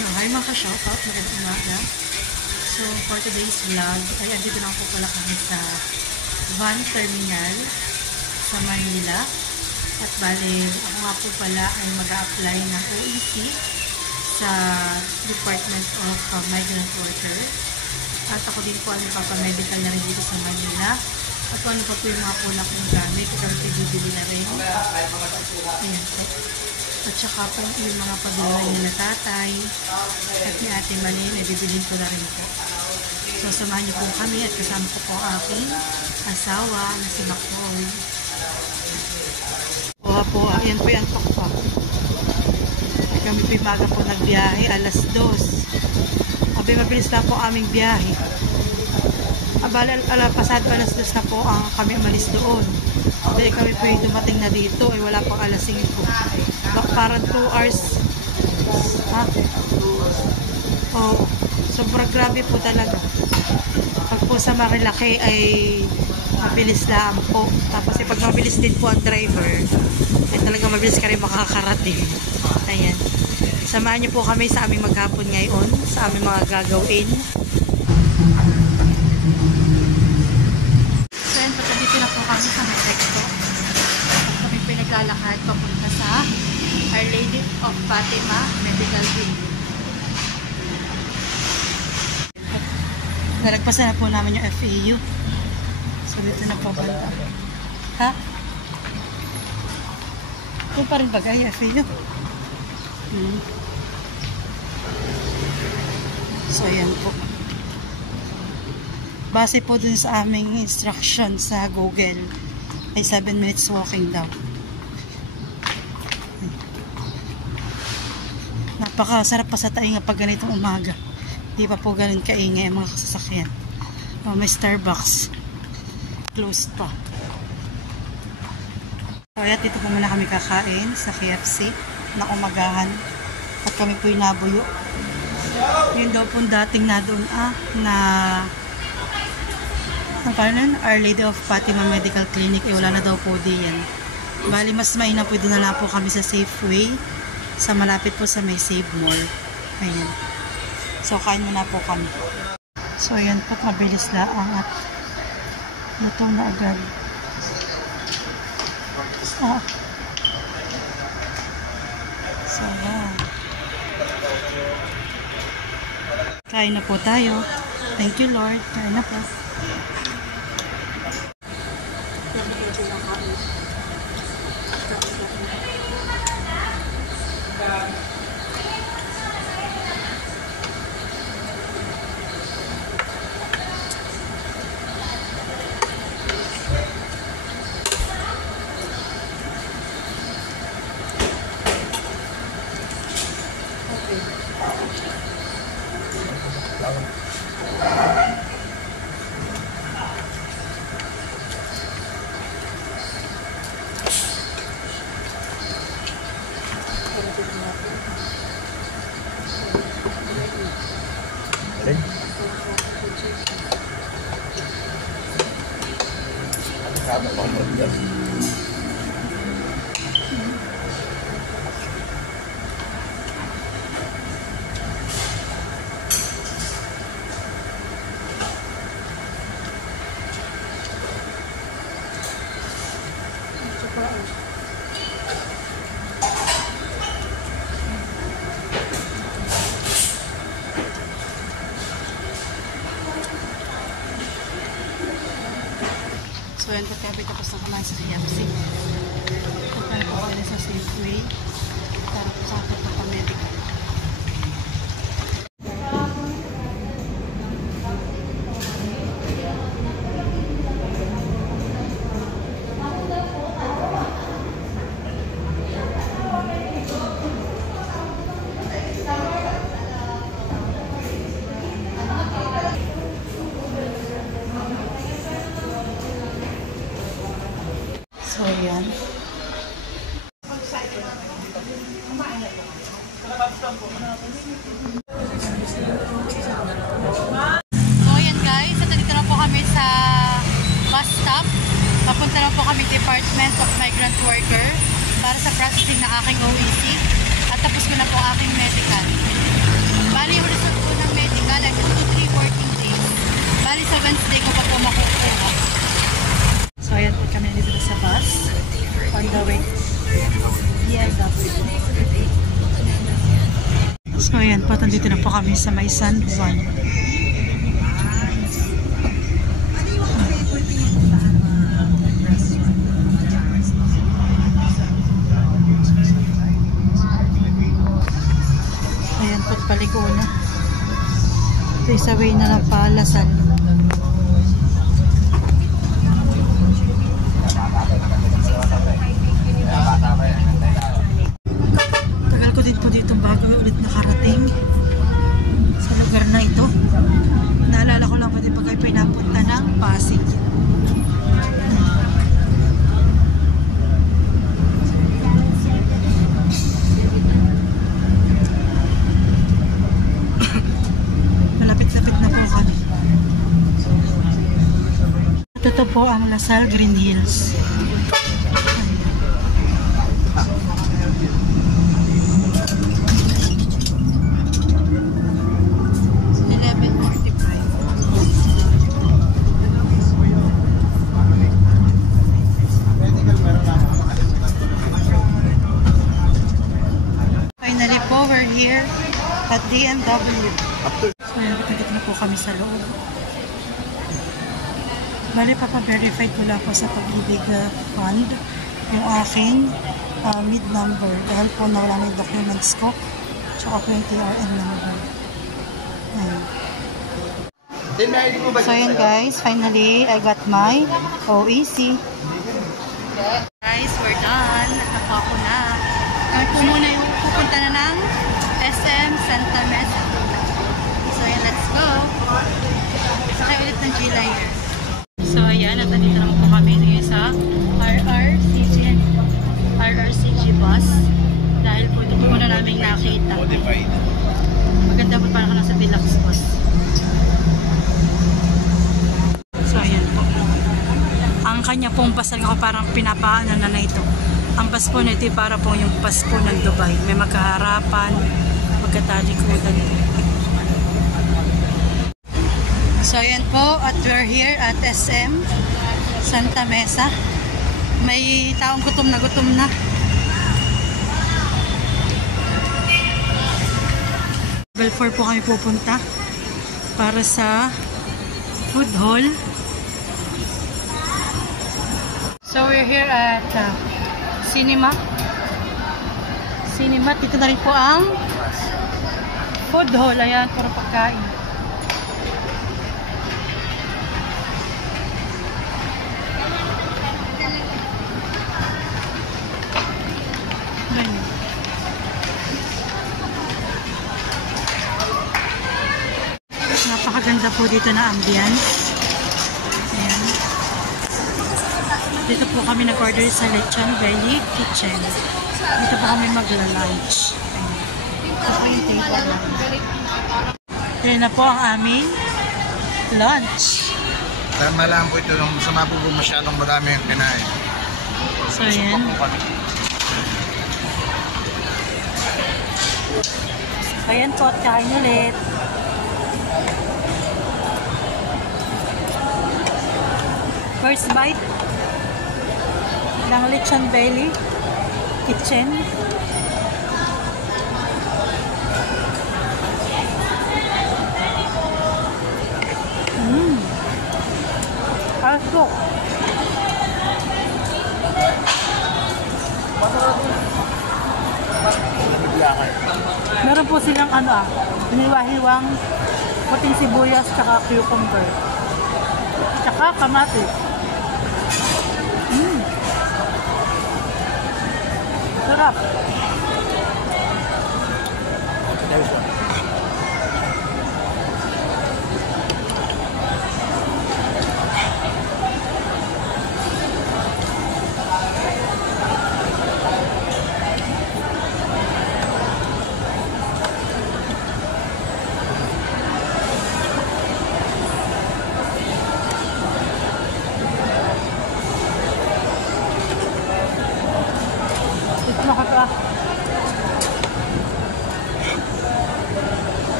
So, hi mga ka-shoutout, magandang umaga. So, for today's vlog, ay andito na po pala kami sa van terminal sa Manila. At bale, ako nga po pala ay mag-a-apply ng OEC sa Department of Migrant Worker. At ako din po ay magpapamedical na rin dito sa Manila. At ano pa po yung mga kulang kong gamit, ikaw ito bibili na rin. Ayan po. At saka po yung mga pagulay ni na tatay at ni Ate Malin, ay bibilin ko na rin po. So, samahan niyo po kami at kasama ko po ang aking asawa na si Makoy. O po, ayan po yung pakpa. Ay kami po maga po nagbiyahe, alas 2. Abi, mabilis na po aming biyahe. Abala, pasado alas 2 na po ang kami umalis doon. Dahil kami po yung dumating na dito, ay wala pang alas 5 po. Parang 2 hours. Ha? Oh, sobrang grabe po talaga. Pag po sa Marilaki ay mabilis lang po. Tapos pag mabilis din po ang driver, ay talaga mabilis ka rin makakarating. Ayan. Samahan niyo po kami sa aming maghapon ngayon, sa aming mga gagawin. So yan, dito na po kami sa Mexico. Kami po naglalakad papunta sa Our Lady of Fatima Medical Clinic. Nalagpasan na po namin yung FAU. So dito na po banda. Ha? Ito pa rin bagay FAU. So yan po. Base po dun sa aming instruction sa Google ay 7 minutes walking daw. Napakasarap pa sa tainga pag ganitong umaga. Di pa po ganun kaingay ang mga sasakyan. Oh, may Starbucks. Closed pa. So, ayan, dito po muna kami kakain sa KFC na umagahan. At kami po yung nabuyo. Yun daw po dating na doon na ang parang Our Lady of Fatima Medical Clinic. Eh, wala na daw po diyan. Bali, mas mainam po doon na lang po kami sa Safeway. Sa malapit po sa may Save Mall. Ayan. So, kain muna po kami. So, ayan po. Mabilis lang at luto na agad. So, ayan. Kain na po tayo. Thank you, Lord. Kain na po. So, yan po tabi tapos na kumain sa KFC. Kapag po kami sa Safeway. Para po sa akin po pa-medical. So, yan. So, yan guys. At dito na po kami sa bus stop. Papunta na po kami Department of Migrant Worker para sa processing ng aking OEC. At tapos ko na po aking medical. So ayan po, nandito na po kami sa may San Juan. Ayan po, paliko na. Ito isa way na lang pa, Lasal. Tagal ko din po dito bago ulit nakarating sa lugar na ito. Naalala ko lang po din pag ay pinapunta ng Pasig. Malapit-lapit na po kami. Ito po ang Lasal Green Hills. 11:45. Finally po, we're here at DMW. So, dito na po kami sa loob. Bali, papaverify ko lang po sa Pag-ibig Fund yung aking mid number dahil po nawala na yung documents ko tsaka po yung TRN number. Ayan. So yun guys, finally I got my OEC. Guys, we're done. Nakuha ko na. Kami po muna yung pupunta na ng SM Santa Mesa. So yun, let's go. Sakay ulit ng G-Liner. So ayan, at nandito naman po kami ngayon sa RRCG bus dahil po dito po na namin nakita. Maganda po parang nasa deluxe bus. So ayan po. Ang kanya pong bus ko parang pinapaano na ito. Ang bus po na ito para po yung bus po ng Dubai. May magkaharapan, magkatalikudan po. So ayan po, at we're here at SM Santa Mesa. May taong gutom na gutom na. Level 4 po kami pupunta para sa food hall. So we're here at Cinema. Dito na rin po ang food hall. Ayan, puro pagkain. Napakaganda po dito na ambience. Ayan. Dito po kami nag-order sa Lechon Belly Kitchen. Dito po kami magla-lunch. Ayan na po ang aming lunch. Tama lang po ito nung sa mapupo masyadong marami yung kinain. So ayan. Ayan po at kain ulit. First bite ng Lechon Belly Kitchen. Aso. Meron po silang hiniwa-hiwang puting sibuyas tsaka cucumber. Tsaka kamatis. Sarap.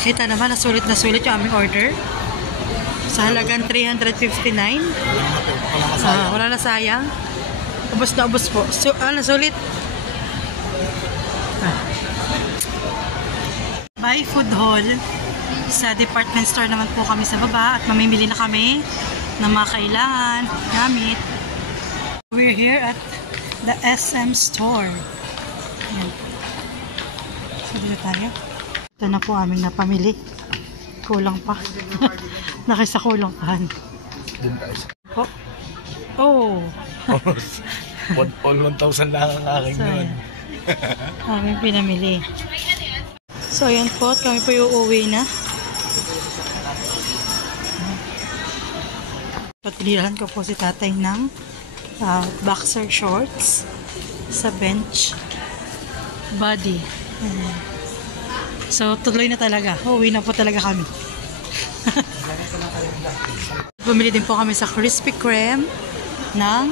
Kita naman, nasulit yung aming order. Sa halagang 359. Wala na sayang. Ubus na ubus po. So, nasulit. By Food Hall. Sa department store naman po kami sa baba. At mamimili na kami ng mga kailangan, gamit. We're here at the SM store. Ayan. So, dito tayo. Ito na po aming napamili. Kulang pa. Nakisa kulang pa. Oh. Oh. All 1,000 lang ang aking yun. Aming pinamili. So, ayan po. Kami po yung uuwi na. Patilihan ko po si tatay ng boxer shorts sa bench body. So, tuloy na talaga. Uuwi na po talaga kami. Bumili din po kami sa Krispy Kreme ng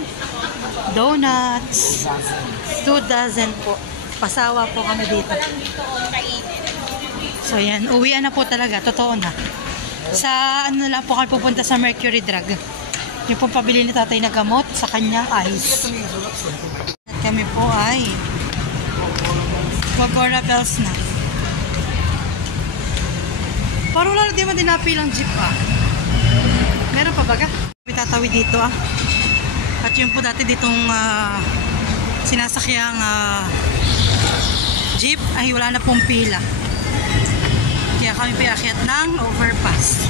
donuts. 2 dozen po. Pasawa po kami dito. So, yan. Uwian na po talaga. Totoo na. Sa ano lang po kami pupunta sa Mercury Drug. Yung po pabili ni tatay na gamot sa kanyang eyes. At kami po ay Gogora Bells na. Parang wala di man din napilang jeep Meron pa baga? May tatawid dito At yun po dati ditong sinasakyang jeep ay wala na pong pila. Kaya kami paakyat ng overpass.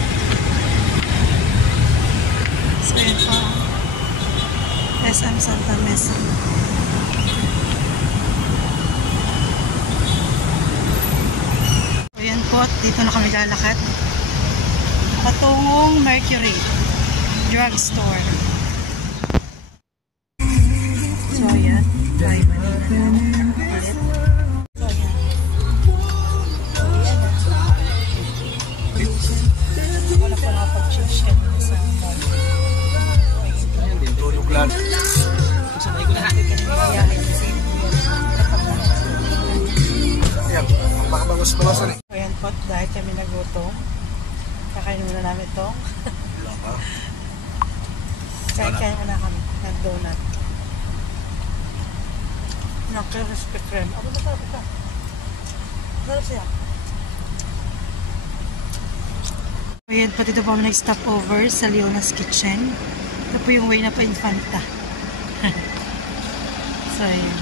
So yun po. SM Santa Mesa. So yan po. Dito na kami lalakad. Patungong Mercury Drugstore. So yan. Bye Manila. Ulit. So yan. Wala po nakapag-change kanina sa mall. Ayan din, tulog lang. Ayan, baka bawas-bawasan eh. Ayan po, dahil kami nagutom. Kakain muna namin itong. Kaya muna kami ng donut. Krispy Kreme. Ako na sarap ito. Sarap siya. Ayan po, dito po kami nag-stop over sa Leona's Kitchen. Ito po yung way na pa Infanta. So, ayan.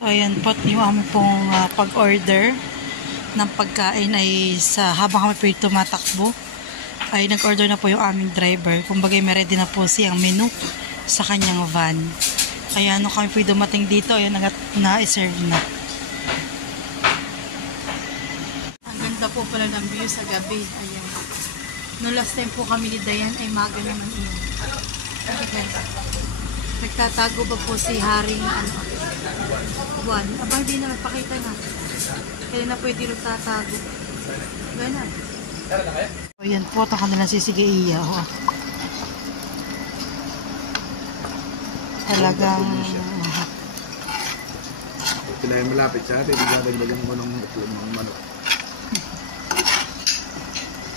So, ayan po, yung aming pong pag-order ng pagkain ay habang kami po tumatakbo ay nag-order na po yung aming driver. Kumbaga may ready na po siyang menu sa kanyang van. Kaya nung kami po dumating dito, ayan, na-serve na. Ang ganda po pala ng view sa gabi. Ayan. Noong last time po kami ni Dayan ay maga naman yun. Okay. Nagtatago ba po si Haring Juan? Aba, hindi na napakita na. Kaya na po yung nagtatago. Ganun. Ayan po, ito kanilang sisigaiya. Talagang Ito na yung malapit sa atin, idadagdagan mo ng utlong ng manok.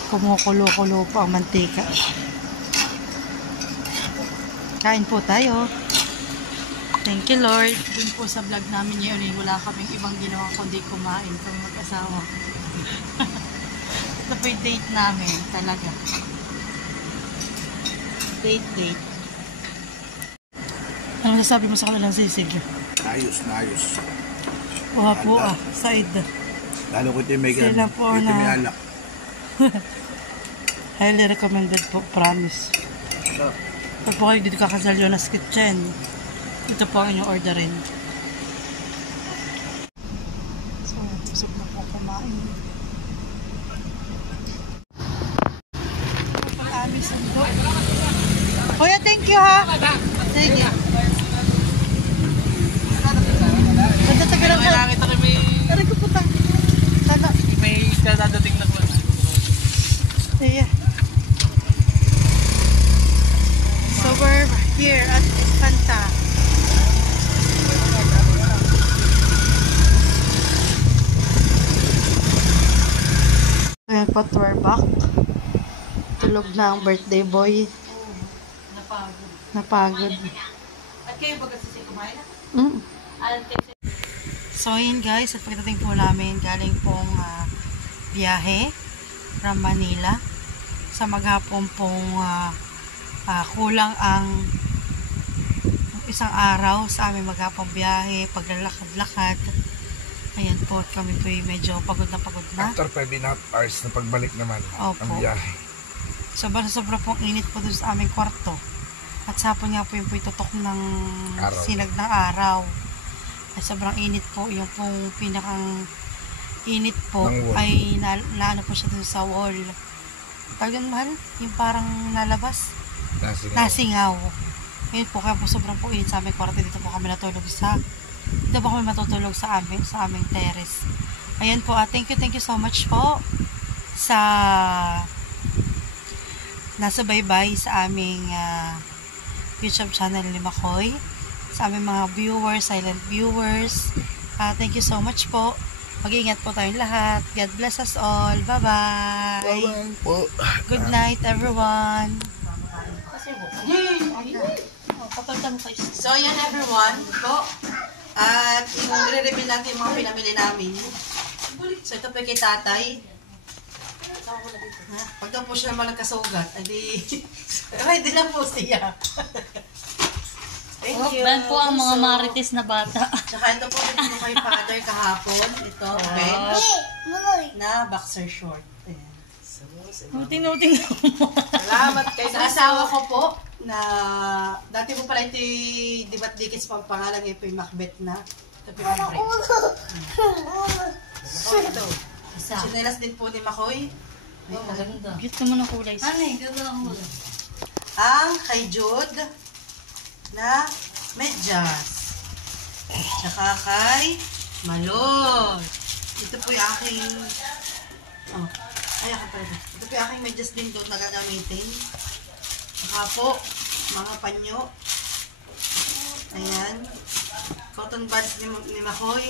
kumukulo-kulo po ang mantika. Kain po tayo. Thank you Lord. Dun po sa vlog namin ngayon wala kaming ibang ginawa kundi kumain kami mag-asawa. Ito po yung date namin talaga. Date. Ano nasabi mo sa kanilang sisig? Ayos na ayos. Uha po side. Lalo ko ito may sila po na alak. highly recommended po, promise. Pag po kayo dito kakasal Leona's Kitchen, ito po ang inyong orderin. So, busog na po kumain. Ito po ang aming sundo. Kuya, thank you ha! Sige. Nagtatagal ako. Nakakita rin may... Aray ko po tayo. Sana. May dadating na po. Yeah. So we're here at Infanta. Ayan po, back. Tulog na ang birthday boy. Napagod. Napagod. At kayo ba kasi kumain na? So, ayun guys, at pagdating po namin, galing pong biyahe from Manila. Sa maghapon pong kulang ang isang araw sa aming maghapong biyahe, paglalakad-lakad. Ayan po, at kami po medyo pagod na. After 5.5 hours na pagbalik naman Opo. ang biyahe. Sobra pong init po doon sa aming kwarto. At sapon nga po yung tutok ng Araw. sinag ng araw. Ay sobrang init po. Yung pong pinakang init po Ng wall. ay naano po siya doon sa wall. Tawag yun, mahal? Yung parang nalabas. Nasingaw. Ayun po, kaya po sobrang po init sa aming kwarto. Dito po kami natulog dito po kami matutulog sa aming terrace. Ayan po, thank you so much po sa nasa baybay sa aming YouTube channel ni Makoy, sa aming mga viewers, silent viewers. Thank you so much po. Mag-iingat po tayong lahat. God bless us all. Bye-bye. Bye-bye po. Good night, everyone. So, yan everyone po. At yung re-reveal natin yung mga pinamili namin. So, ito po kay tatay. Pag daw po siya naman nagkasugat, ay di lang po siya. Thank you. Yan po ang mga marites na bata. Tsaka ito po rin kay father kahapon. Ito, bench na boxer short. Ayan. Nuting-nuting mo. Salamat kay sa asawa ko po na dati po pala ito yung Dibat Dikis pang pangalan niya po yung Macbeth na. Ito po yung break. Ito. Sinelas din po ni Makoy. Maganda. Cute naman ang kulay. Ano eh? Ang kay Jude na medyas. Tsaka kay Malon. Ito po yung aking akin pala. Ito po yung aking medyas din doon na gagamitin. Tsaka po, mga panyo. Ayan. Cotton buds ni Makoy.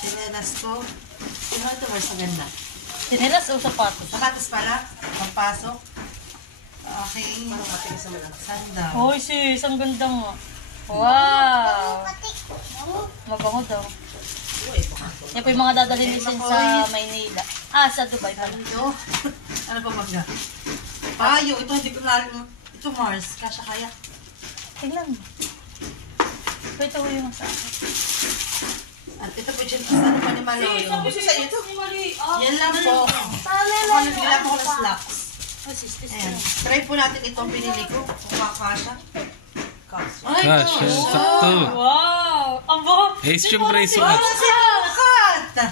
Sinelas ko. Ito Mars, ang ganda. Sinelas o sapatos? Sapatos pala, pagpasok. Okay. Sandal. Hoy sis, ang ganda mo. Wow! Mabango daw. Yan po yung mga dadalhin din sa Maynila. Sa Dubai pala. Ito. Ano pa magda? Payo. Ito hindi ko nalang. Ito Mars. Kasya kaya. Tingnan mo. Ito yung sa akin. At ito po dyan. Ano pa ni Maloyo? Yan lang po. Ako nagbila po ng slacks. Ayan. Try po natin itong binili ko. Kung kakasya. Ay, Kasya. ito. Sakto. Wow! Abo! Ace yung preso. Sikat!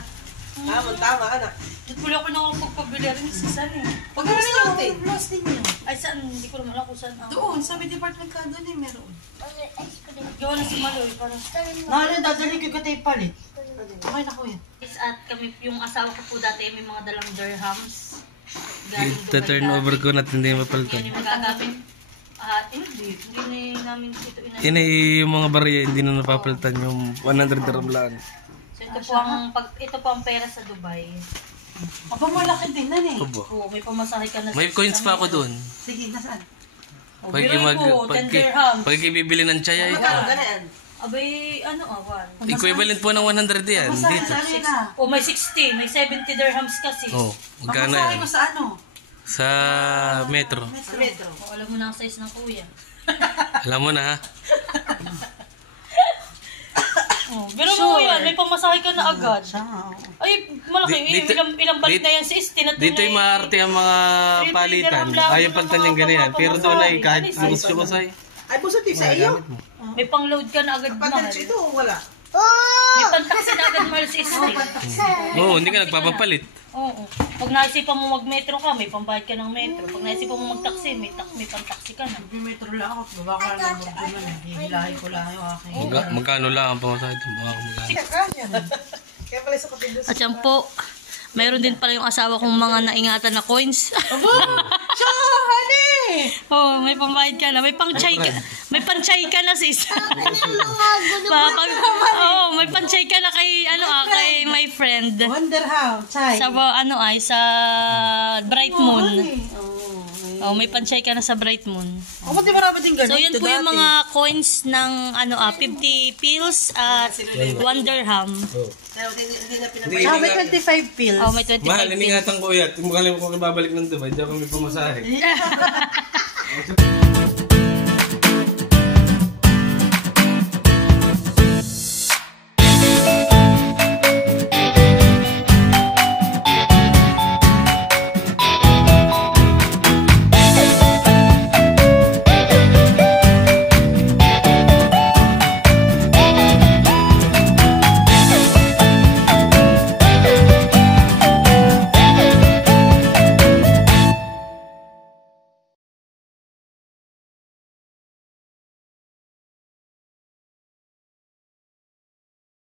Tama, anak. Dito pala ako nakapagpabili rin sa saan eh. Pag gusto nyo, plus ninyo. Ay saan? Hindi ko naman alam kung saan. Doon, sabi department ka doon eh, meron. Gawa na si Maloy. Parang Nalo, dadali ko katay palit. Okay na ko yan. at kami, yung asawa ko po dati, may mga dalang dirhams. Galing Ito turnover ko na hindi mapalitan. Yan yung magagamit. Hindi namin ito Ini yung mga barya hindi na napapalitan yung 100 dirham lang. So ito po ang pera sa Dubai. Aba, malaki din na eh. Obo. Oo, may pamasahe ka na. May coins pa ako doon. Sige, nasaan? Pag bibili ng tsaya, Abay, one. equivalent po ng 100 yan. Masahe Dito. sa akin na. O may 60, may 70 dirhams kasi. Oh, magkano Masahe yan? mo sa ano? Sa metro. Metro. O, alam mo na ang size ng kuya. Alam mo na ha? Pero mo yan, may pamasahe ka na agad. Siya nga, oo. Ay, malaki. Ilang balik na yan si Istin. Dito yung maarte ang mga palitan. Ayaw palitan yung ganyan. Pero doon ay kahit lubos-lubos ay. Ay, busot din sa iyo. May pang-load ka na agad, mahal. Ito, wala. May pang-taxi na agad, mahal si Istin. Oo, hindi ka nagpapapalit. Oo. Pag naisipan mo mag-metro ka, may pambayad ka ng metro. Pag naisipan mo mag-taxi, may pang-taxi ka na. May metro lang ako. Baba ka lang ng magduman eh. Hihilahin ko lang yung aking. Magkano lang ang pamasahe doon? Magkano? Kaya pala sa kapit At yan po, mayroon din pala yung asawa kong mga naingatan na coins. Siya, honey! Oh, may pambayad ka na. May pang-chai ka. May panchay ka na, sis. May panchay ka na kay, kay my friend. Wonder how, Chay. Sa, sa Bright Moon. May panchay ka na sa Bright Moon. Ba't di marami din ganito? So, yan po yung mga coins ng, 50 pills at Wonderham. Hindi, May 25 pills. May 25 Mahal, pills. iningatan ko yan. Kung babalik ng Dubai, hindi ako may pamasahe.